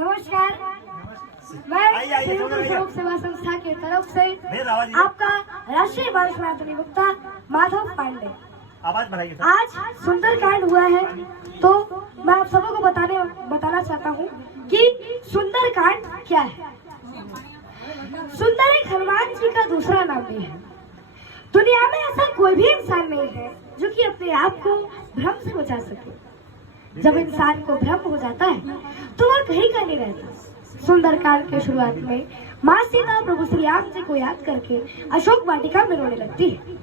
नमस्कार, मैं हिंदू लोक सेवा संस्था की तरफ से आपका राष्ट्रीय बाल सनातनी वक्ता माधव पांडे। आज सुंदरकांड हुआ है, तो मैं आप सबों को बताना चाहता हूँ कि सुंदरकांड क्या है। सुंदर एक हनुमान जी का दूसरा नाम भी है। दुनिया में ऐसा कोई भी इंसान नहीं है जो कि अपने आप को भ्रम से बचा सके। जब इंसान को भ्रम हो जाता है तो वह कहीं का नहीं रहता। सुंदरकांड के शुरुआत में माँ सीता प्रभु श्री राम जी को याद करके अशोक वाटिका में रोने लगती है।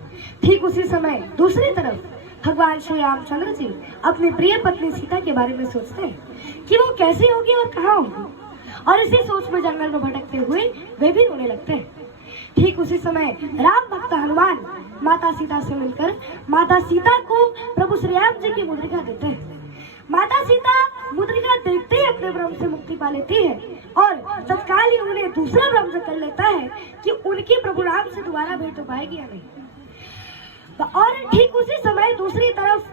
ठीक उसी समय दूसरी तरफ भगवान श्री रामचंद्र जी अपनी प्रिय पत्नी सीता के बारे में सोचते हैं कि वो कैसी होगी और कहाँ होगी, और इसी सोच में जंगल में भटकते हुए वे भी रोने लगते हैं। ठीक उसी समय राम भक्त हनुमान माता सीता से मिलकर माता सीता को प्रभु श्री राम जी की मुद्रिका देते हैं। माता सीता मुद्रिका देखते ही अपने भ्रम से मुक्ति पा लेती है और तत्काल ही उन्हें दूसरा भ्रम कर लेता है कि उनकी प्रभु राम से दोबारा भेंट हो पाएगी या नहीं। और ठीक उसी समय दूसरी तरफ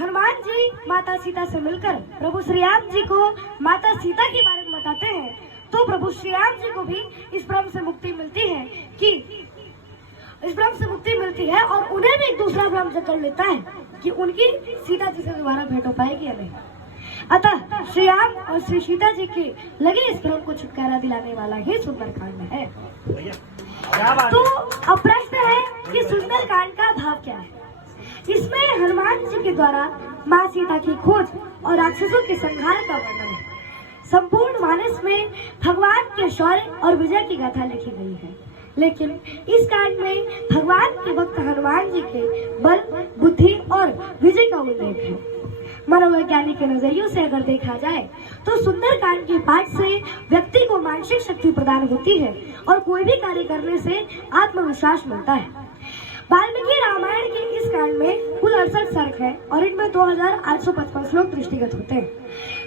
हनुमान जी माता सीता से मिलकर प्रभु श्री राम जी को माता सीता के बारे में बताते हैं, तो प्रभु श्री राम जी को भी इस भ्रम से मुक्ति मिलती है और उन्हें भी एक दूसरा भ्रम कर लेता है कि उनकी सीता जी से दोबारा भेंट हो पाएगी या नहीं। अतः श्री राम और श्री सीता जी के लगे इस भ्रम को छुटकारा दिलाने वाला ही सुंदरकांड है। तो अब प्रश्न है कि सुंदरकांड का भाव क्या है। इसमें हनुमान जी के द्वारा माँ सीता की खोज और राक्षसों के संहार का वर्णन है। संपूर्ण मानस में भगवान के शौर्य और विजय की गाथा लिखी गई है, लेकिन इस कांड में भगवान के भक्त हनुमान जी के बल, बुद्धि और विजय का उल्लेख है। मनोवैज्ञानिक के नजरियों से अगर देखा जाए तो सुंदरकांड के पाठ से व्यक्ति को मानसिक शक्ति प्रदान होती है और कोई भी कार्य करने से आत्मविश्वास मिलता है। वाल्मीकि रामायण के इस कांड में कुल 68 सर्ग है और इनमें 2855 श्लोक दृष्टिगत होते हैं।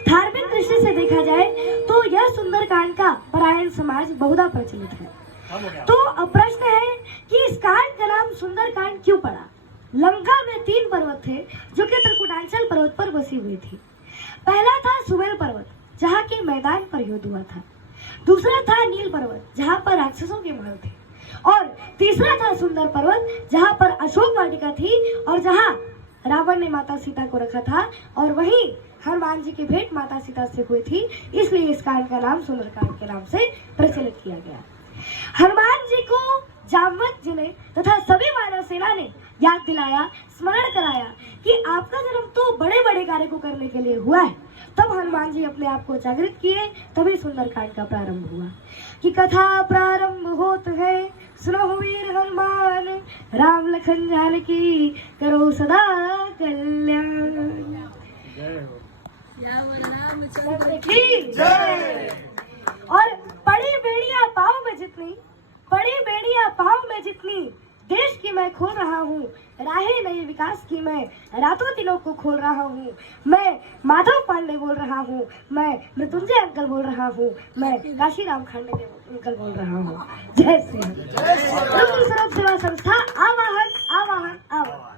धार्मिक दृष्टि से देखा जाए तो यह सुंदरकांड का परायण समाज बहुधा प्रचलित है। तो अब प्रश्न है कि इस कांड का नाम सुंदरकांड क्यों पड़ा। लंका में 3 पर्वत थे जो कि त्रिकुटांचल पर्वत पर बसी हुई थी। पहला था सुमेर पर्वत, जहाँ के मैदान पर युद्ध हुआ था। दूसरा था नील पर्वत, जहाँ पर राक्षसों के महल थे, और तीसरा था सुंदर पर्वत, जहाँ पर अशोक वाटिका थी और जहाँ रावण ने माता सीता को रखा था, और वहीं हनुमान जी की भेंट माता सीता से हुई थी। इसलिए इस कांड का नाम सुंदरकांड के नाम से प्रचलित किया गया। हनुमान जी को जामवंत जी ने तथा सभी मानव सेना ने याद दिलाया, स्मरण कराया कि आपका जन्म तो बड़े बड़े कार्य को करने के लिए हुआ है। तब हनुमान जी अपने आप को जागृत किए, तभी सुंदरकांड का प्रारंभ हुआ। कि कथा प्रारंभ होत है, सुनो वीर हनुमान, राम लखन जानकी करो सदा कल्याण। और पाँव में जितनी देश की मैं खोल रहा हूँ, राहें नए विकास की मैं रातों दिनों को खोल रहा हूँ। मैं माधव पांडे बोल रहा हूँ, मैं मृत्युंजय अंकल बोल रहा हूँ, मैं काशी राम खांडे अंकल बोल रहा हूँ। जय श्री राम। सर्व सेवा संस्था आवाहन आवाहन आवाहन।